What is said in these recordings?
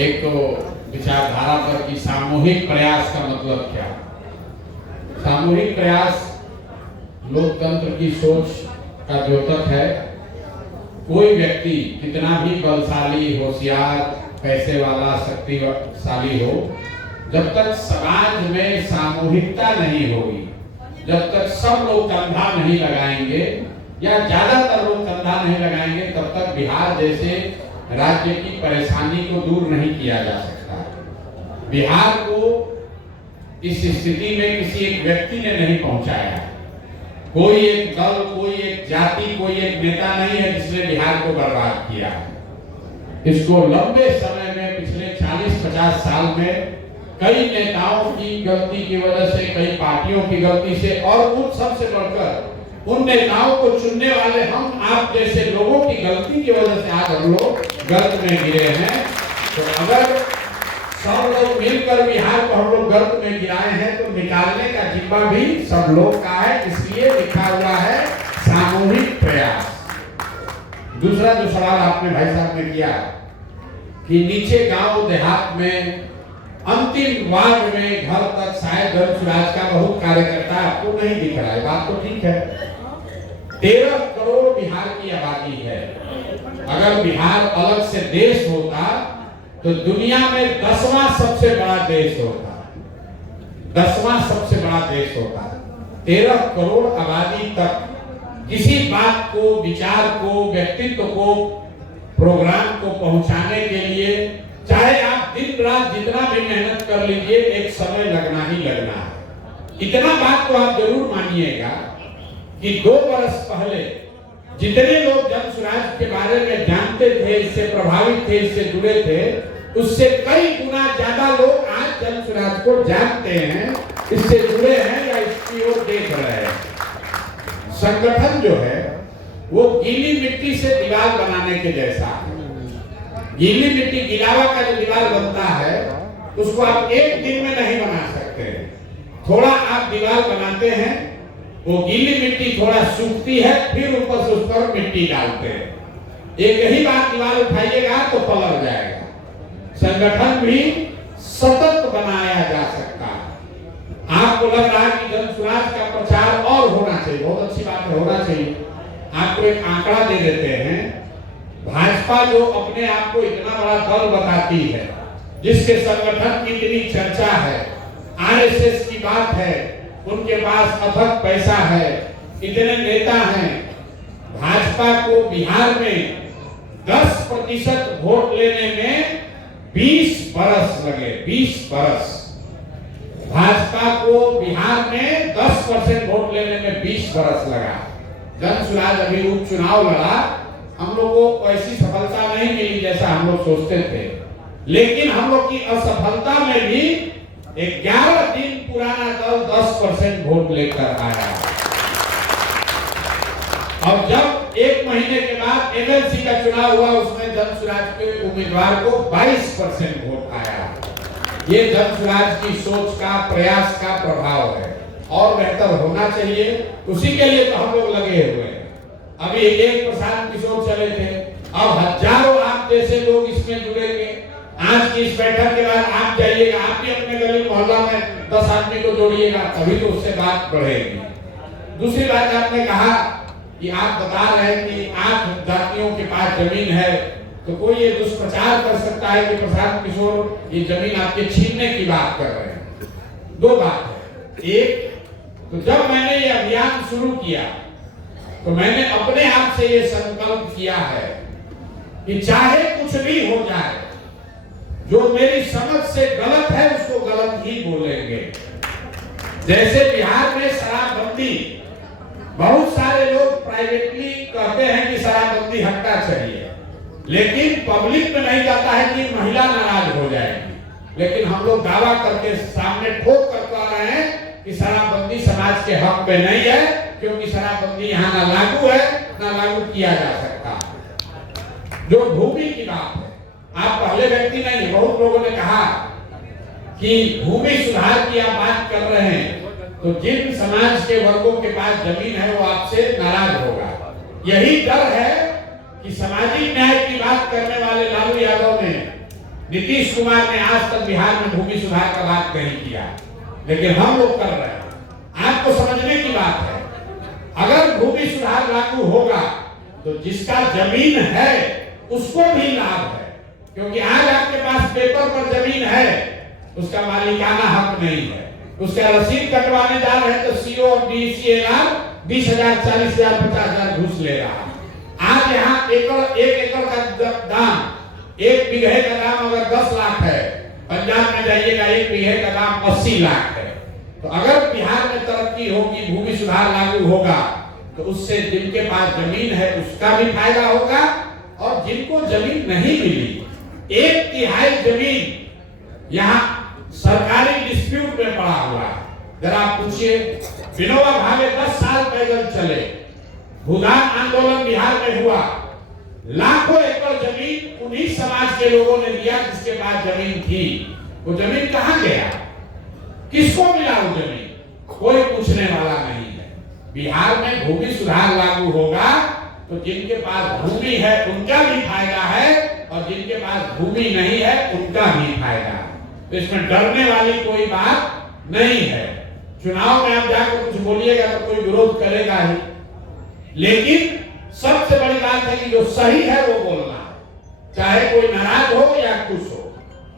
एक तो विचारधारा पर कि सामूहिक प्रयास का मतलब क्या। सामूहिक प्रयास लोकतंत्र की सोच का द्योतक है। कोई व्यक्ति कितना भी बलशाली, होशियार, पैसे वाला, शक्तिशाली हो, जब तक समाज में सामूहिकता नहीं होगी, जब तक सब लोग कंधा नहीं लगाएंगे या ज्यादातर लोग कंधा नहीं लगाएंगे, तब तक बिहार जैसे राज्य की परेशानी को दूर नहीं किया जा सकता। बिहार को इस स्थिति में किसी एक व्यक्ति ने नहीं पहुंचाया। कोई एक दल, कोई एक जाति, कोई एक नेता नहीं है जिसने बिहार को बर्बाद किया। इसको लंबे समय में, पिछले 40-50 साल में कई नेताओं की गलती की वजह से, कई पार्टियों की गलती से, और उन सबसे बढ़कर उन नेताओं को चुनने वाले हम आप जैसे लोगों की गलती की वजह से आज हम लोग गर्त में गिरे हैं। तो अगर सब लोग मिलकर बिहार को हम लोग गर्त में गिराए हैं तो निकालने का जिम्मा भी सब लोग का है। इसलिए लिखा हुआ है सामूहिक प्रयास। दूसरा जो सवाल आपने भाई साहब ने किया कि नीचे गांव देहात में अंतिम वार्ड में घर तक शायद धर्मराज का बहुत कार्यकर्ता आपको नहीं दिख रहा है। बात तो ठीक है। 13 करोड़ बिहार की आबादी है। अगर बिहार अलग से देश होता तो दुनिया में 10वां सबसे बड़ा देश होता। 10वां सबसे बड़ा देश होता। 13 करोड़ आबादी तक किसी बात को, विचार को, व्यक्तित्व को, प्रोग्राम को पहुंचाने के लिए चाहे आप दिन रात जितना भी मेहनत कर लीजिए, एक समय लगना ही लगना है। इतना बात तो आप जरूर मानिएगा कि 2 वर्ष पहले जितने लोग जन स्वराज के बारे में जानते थे, इससे प्रभावित थे, इससे जुड़े थे, उससे कई गुना ज्यादा लोग आज जन स्वराज को जानते हैं, इससे जुड़े हैं या इसकी ओर देख रहे हैं। संगठन जो है वो गीली मिट्टी से दीवार बनाने के जैसा है। गीली मिट्टी, गिलावा का जो दीवार बनता है उसको आप एक दिन में नहीं बना सकते। थोड़ा आप दीवार बनाते हैं, वो गीली मिट्टी थोड़ा सूखती है, फिर ऊपर से उस पर मिट्टी डालते हैं। एक ही बार दीवार उठाइएगा तो पलट जाएगा। संगठन भी सतत बनाया जा सकता है। आपको लग रहा है कि जन स्वराज का प्रचार और होना चाहिए, बहुत अच्छी बात है, होना चाहिए। आपको एक आंकड़ा दे देते हैं। भाजपा जो अपने आप को इतना बड़ा दल बताती है, जिसके संगठन की इतनी चर्चा है, आरएसएस की बात है, उनके पास अथक पैसा है, इतने नेता हैं, भाजपा को बिहार में 10% वोट लेने में 20 बरस लगे। 20 बरस भाजपा को बिहार में 10% वोट लेने में 20 बरस लगा। जन स्वराज अभी उपचुनाव लड़ा, हम लोग को ऐसी सफलता नहीं मिली जैसा हम लोग सोचते थे, लेकिन हम लोग की असफलता में भी 11 दिन पुराना दल 10% वोट लेकर आया। और जब 1 महीने के बाद एमएलसी का चुनाव हुआ, उसमें जन स्वराज के उम्मीदवार को 22% वोट आया। ये जन स्वराज की सोच का, प्रयास का प्रभाव है। और बेहतर होना चाहिए, उसी के लिए तो हम लोग लगे हुए हैं। अभी एक प्रशांत किशोर चले थे, अब हजारों आप जैसे लोग इसमें जुड़ेंगे। आज की इस बैठक के बाद आप जाइएगा, आप भी अपने गली मोहल्ला में 10 आदमी को जोड़िएगा, तभी तो उससे बात बढ़ेगी। दूसरी बात आपने कहा कि आप बता रहे हैं कि 8 जातियों के पास जमीन है, तो कोई ये दुष्प्रचार कर सकता है कि प्रशांत किशोर ये जमीन आपके छीनने की बात कर रहे हैं। 2 बात है। एक तो जब मैंने ये अभियान शुरू किया तो मैंने अपने आप से ये संकल्प किया है कि चाहे कुछ भी हो जाए, जो मेरी समझ से गलत है उसको गलत ही बोलेंगे। जैसे बिहार में शराबबंदी, बहुत सारे लोग प्राइवेटली कहते हैं कि शराबबंदी हटना चाहिए, लेकिन पब्लिक में नहीं जाता है कि महिला नाराज हो जाएगी। लेकिन हम लोग दावा करके सामने ठोक कर कह रहे हैं कि शराबबंदी समाज के हक में नहीं है, क्योंकि शराबबंदी यहाँ ना लागू है, ना लागू किया जा सकता। जो भूमि की बात है, आप पहले व्यक्ति नहीं, बहुत लोगों ने कहा कि भूमि सुधार की आप बात कर रहे हैं, तो जिन समाज के वर्गों के पास जमीन है वो आपसे नाराज होगा। यही डर है कि सामाजिक न्याय की बात करने वाले लालू यादव ने नीतीश कुमार ने आज तक बिहार में भूमि सुधार का बात नहीं किया, लेकिन हम लोग कर रहे हैं। आपको समझने की बात है, अगर भूमि सुधार लागू होगा तो जिसका जमीन है उसको भी लाभ है, क्योंकि आज आपके पास पेपर पर जमीन है, उसका मालिकाना हक नहीं है। उसका रसीद कटवाने जा रहे हैं तो सीओ और डीसीएलआर 20,000, 40,000, 50,000 घूस ले रहा है। आज यहाँ एक एकड़ का दाम, 1 बीघे का दाम अगर 10 लाख है, पंजाब में जाइएगा 1 बीघे का दाम 80 लाख है। तो अगर बिहार में तरक्की होगी, भूमि सुधार लागू होगा, तो उससे जिनके पास जमीन है उसका भी फायदा होगा, और जिनको जमीन नहीं मिली, 1/3 जमीन यहाँ सरकारी डिस्प्यूट में पड़ा हुआ है। जरा आप पूछिए, विनोबा भावे 10 साल पैदल चले, भूदान आंदोलन बिहार में हुआ, लाखों एकड़ जमीन उन्हीं समाज के लोगों ने दिया जिसके पास जमीन थी। वो जमीन कहां गया, किसको मिला वो जमीन, कोई पूछने वाला नहीं है। बिहार में भूमि सुधार लागू होगा तो जिनके पास भूमि है उनका भी फायदा है, और जिनके पास भूमि नहीं है उनका भी फायदा है। तो इसमें डरने वाली कोई बात नहीं है। चुनाव में आप जाकर कुछ बोलिएगा तो कोई विरोध करेगा ही, लेकिन सबसे बड़ी बात है कि जो सही है वो बोलना, चाहे कोई नाराज हो या खुश हो।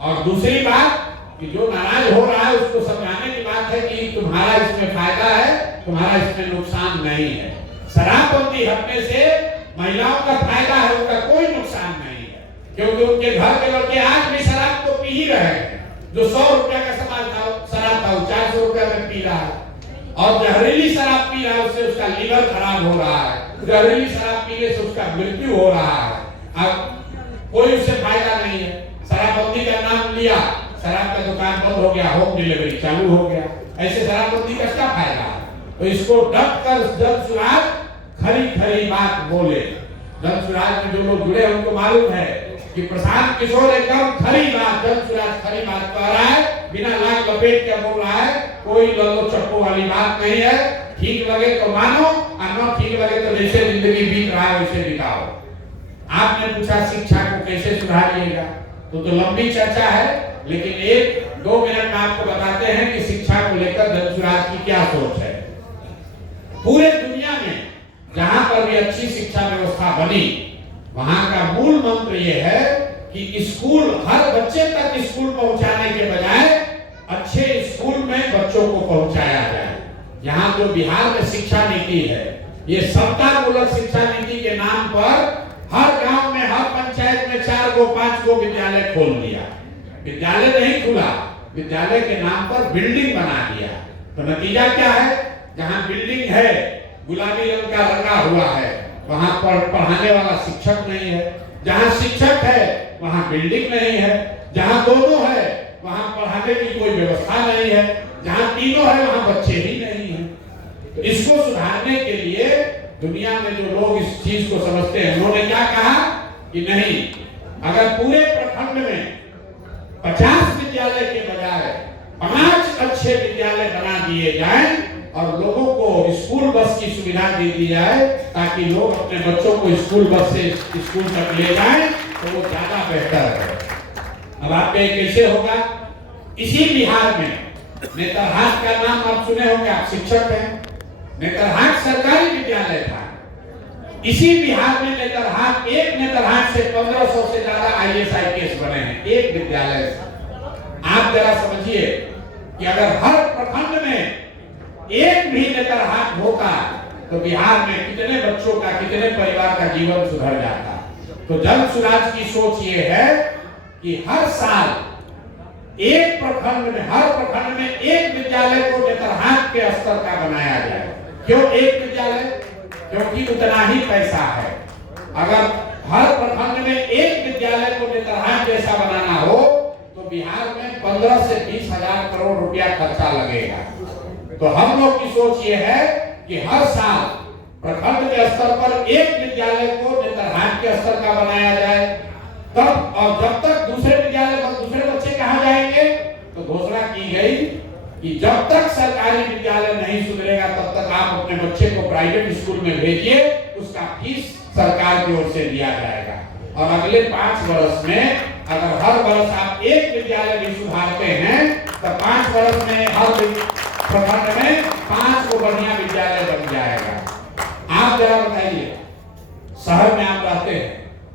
और दूसरी बात कि जो नाराज हो रहा है उसको समझाने की बात है कि तुम्हारा इसमें फायदा है, तुम्हारा इसमें नुकसान नहीं है। शराबबंदी हटने से महिलाओं का फायदा है, उनका कोई नुकसान नहीं है, क्योंकि उनके घर के लड़के आज भी शराब तो पी ही रहे हैं। जो 100 रुपया का शराब था वो 400 रुपया में पी रहा है, और जहरीली शराब पी रहा है, उससे उसका लीवर खराब हो रहा है, जहरीली शराब पीने से उसका मृत्यु हो रहा है। अब कोई उससे फायदा नहीं है। शराबबंदी का नाम लिया, शराब का दुकान बंद हो गया, होम डिलीवरी चालू हो गया, ऐसे शराबबंदी का क्या फायदा है। तो इसको डट कर जन सुराज खरी खरी बात बोले। जन सुराज में जो लोग जुड़े उनको मालूम है कि प्रशांत किशोर एकदम खरी बात, जन सुराज खरी बात कह रहा है, बिना लाग लपेट के बोल रहा है, कोई लल्लो चप्पो वाली बात नहीं है। ठीक लगे तो मानो, और न ठीक लगे तो जैसे जिंदगी बीत रहा है वैसे बिताओ। आपने पूछा शिक्षा को कैसे सुधारिएगा, तो लंबी चर्चा है, लेकिन 1-2 मिनट में आपको बताते हैं कि शिक्षा को लेकर जन सुराज की क्या सोच है। पूरे दुनिया में जहां पर भी अच्छी शिक्षा व्यवस्था बनी, वहां का मूल मंत्र यह है कि स्कूल, हर बच्चे तक स्कूल पहुंचाने के बजाय अच्छे स्कूल में बच्चों को पहुंचाया जाए। यहाँ जो बिहार में शिक्षा नीति है, ये समतामूलक शिक्षा नीति के नाम पर हर गांव में, हर पंचायत में 4 गो 5 गो विद्यालय खोल दिया। विद्यालय नहीं खुला, विद्यालय के नाम पर बिल्डिंग बना दिया। तो नतीजा क्या है, जहाँ बिल्डिंग है, गुलाबी रंग का रंगा हुआ है, वहां पर पढ़ाने वाला शिक्षक नहीं है। जहाँ शिक्षक है वहाँ बिल्डिंग नहीं है। जहाँ दोनों है वहाँ पढ़ाने की कोई व्यवस्था नहीं है। जहाँ तीनों है वहाँ बच्चे ही नहीं है। तो इसको सुधारने के लिए दुनिया में जो लोग इस चीज को समझते हैं, उन्होंने क्या कहा कि नहीं, अगर पूरे प्रखंड में 50 विद्यालय के बजाय 5 अच्छे विद्यालय बना दिए जाएं और लोगों को स्कूल बस की सुविधा दे दी जाए, ताकि लोग अपने बच्चों को स्कूल बस से स्कूल तक ले जाएं, तो वो ज्यादा बेहतर है। अब आप कैसे होगा, इसी बिहार में नेतरहाट का नाम आप सुने होंगे, आप शिक्षक हैं। नेतरहाट सरकारी विद्यालय था। इसी बिहार में नेतरहाट, एक नेतरहाट से 1500 से ज्यादा IAS IPS बने हैं, एक विद्यालय से। आप जरा समझिए कि अगर हर प्रखंड में एक भी नेतरहाट होता तो बिहार में कितने बच्चों का, कितने परिवार का जीवन सुधर जाता। तो जन सुराज की सोच ये है कि हर साल एक प्रखंड में, हर प्रखंड में एक विद्यालय को नेतरहाट के स्तर का बनाया जाए। क्यों एक विद्यालय? क्योंकि उतना ही पैसा है। अगर हर प्रखंड में एक विद्यालय को नेतरहाट जैसा बनाना हो तो बिहार में 15 से 20 हजार करोड़ रुपया खर्चा लगेगा। तो हम लोग की सोच ये है कि हर साल प्रखंड के स्तर पर एक विद्यालय को नेतरहाट के स्तर का बनाया जाए। तब, और जब तक दूसरे विद्यालय पर दूसरे बच्चे कहाँ जाएंगे, तो घोषणा की गई कि जब तक सरकारी विद्यालय नहीं सुधरेगा तब तक आप अपने बच्चे को प्राइवेट स्कूल में भेजिए, उसका फीस सरकार की ओर से दिया जाएगा। और अगले 5 वर्ष में अगर हर वर्ष आप एक विद्यालय भी सुधारते हैं तो 5 वर्ष में हर प्रखंड में 5 को बढ़िया विद्यालय बन जाएगा। आप जरा बताइए, शहर में आप रहते हैं,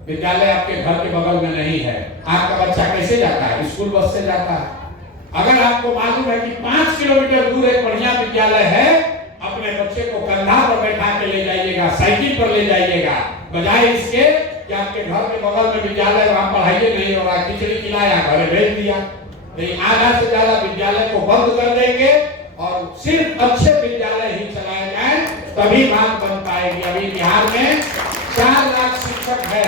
विद्यालय आपके घर के बगल में नहीं है, आपका बच्चा कैसे जाता है? स्कूल बस से जाता है। अगर आपको मालूम है कि 5 किलोमीटर दूर एक बढ़िया विद्यालय है, अपने बच्चे को कंधा पर बैठा के ले जाइएगा, साइकिल पर ले जाइएगा, बजाय इसके कि आपके घर के बगल में विद्यालय, वहां पढ़ाई नहीं हो रहा, खिचड़ी खिलाया, घर भेज दिया। लेकिन आधा से ज्यादा विद्यालय को बंद कर देंगे और सिर्फ अच्छे विद्यालय ही चलाए जाए, तभी बात बन पाएगी। अभी बिहार में 4 लाख शिक्षक है,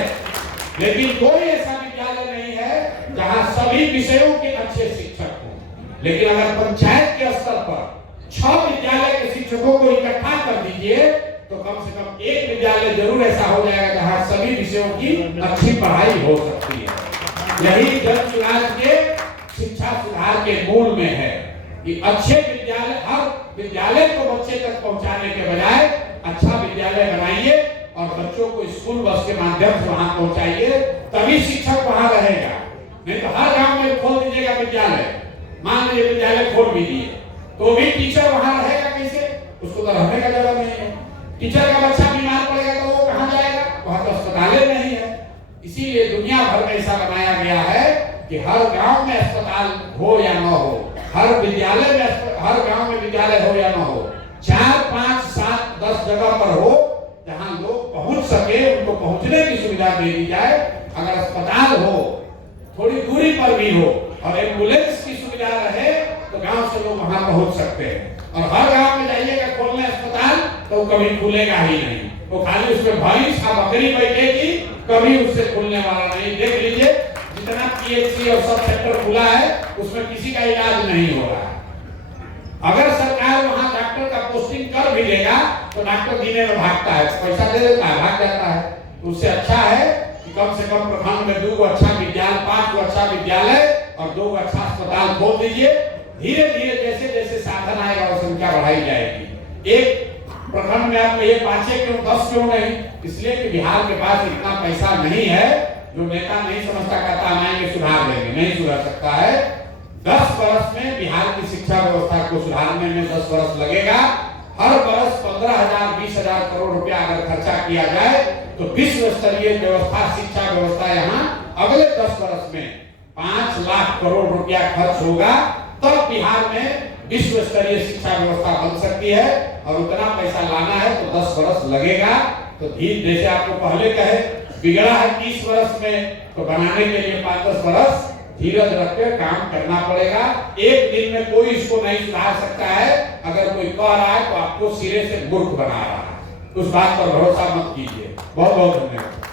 लेकिन कोई ऐसा विद्यालय नहीं है जहां सभी विषयों के अच्छे शिक्षक हों। लेकिन अगर पंचायत के स्तर पर 6 विद्यालय के शिक्षकों को इकट्ठा कर दीजिए तो कम से कम एक विद्यालय जरूर ऐसा हो जाएगा जहां सभी विषयों की अच्छी पढ़ाई हो सकती है। यही जन सुराज के शिक्षा सुधार के मूल में है कि अच्छे विद्यालय, हर विद्यालय को बच्चे तक पहुंचाने के बजाय अच्छा विद्यालय बनाइए और बच्चों को स्कूल बस के माध्यम से वहां पहुंचाइए, तभी शिक्षक वहां रहेगा। नहीं तो हर गांव में खोल दीजिएगा विद्यालय, मान लीजिए विद्यालय खोल भी दिए, तो भी टीचर वहां रहेगा कैसे? उसको तो रहने का जगह नहीं है। टीचर का बच्चा बीमार पड़ेगा तो वो कहां जाएगा? वहां तो अस्पताल नहीं है। इसीलिए दुनिया भर में ऐसा बनाया गया है कि हर गांव में अस्पताल हो या न हो, हर विद्यालय में, हर गांव में विद्यालय हो या न हो, 4, 5, 7, 10 जगह पर हो जहां लोग पहुंच सके, उनको पहुंचने की सुविधा दे दी जाए। अगर अस्पताल हो, थोड़ी दूरी पर भी हो और एम्बुलेंस की सुविधा रहे तो गांव से लोग वहां पहुंच सकते हैं। और हर गांव में जाइएगा खोलने अस्पताल तो कभी खुलेगा ही नहीं, वो खाली उसमें भैंस या बकरी बैठेगी, कभी उससे खुलने वाला नहीं। देख लीजिए जितना पीएचसी और सब सेंटर खुला है उसमें किसी का इलाज नहीं हो रहा है। अगर सरकार वहां डॉक्टर का पोस्टिंग कर भी देगा तो डॉक्टर दिने में भागता है, पैसा दे देता है, भाग जाता है। उससे अच्छा है कि कम से कम प्रखंड में 2 अच्छा विद्यालय, 5 अच्छा विद्यालय और 2 अच्छा अस्पताल खोल दीजिए। धीरे धीरे जैसे जैसे साधन आएगा और संख्या बढ़ाई जाएगी। एक प्रखंड में आपको ये 5 क्यों 10 क्यों नहीं? इसलिए कि बिहार के पास इतना पैसा नहीं है। जो नेता नहीं समझता कहता हम आएंगे सुधार देंगे, नहीं सुधर सकता है। 10 वर्ष में बिहार की शिक्षा व्यवस्था को सुधारने में 10 वर्ष लगेगा। हर वर्ष 15,000 20,000 करोड़ रुपया अगर खर्चा किया जाए तो विश्व स्तरीय व्यवस्था, शिक्षा व्यवस्था यहाँ अगले 10 वर्ष में 5 लाख करोड़ रुपया खर्च होगा, तब बिहार में विश्व स्तरीय शिक्षा व्यवस्था बन सकती है। और उतना पैसा लाना है तो 10 वर्ष लगेगा। तो धीरे, जैसे आपको पहले कहे बिगड़ा है 30 वर्ष में, तो बनाने के लिए 5-10 वर्ष धीरज रखकर काम करना पड़ेगा। एक दिन में कोई इसको नहीं सुधार सकता है। अगर कोई कह रहा है तो आपको सिरे से मूर्ख बना रहा है। उस बात पर भरोसा मत कीजिए। बहुत बहुत धन्यवाद।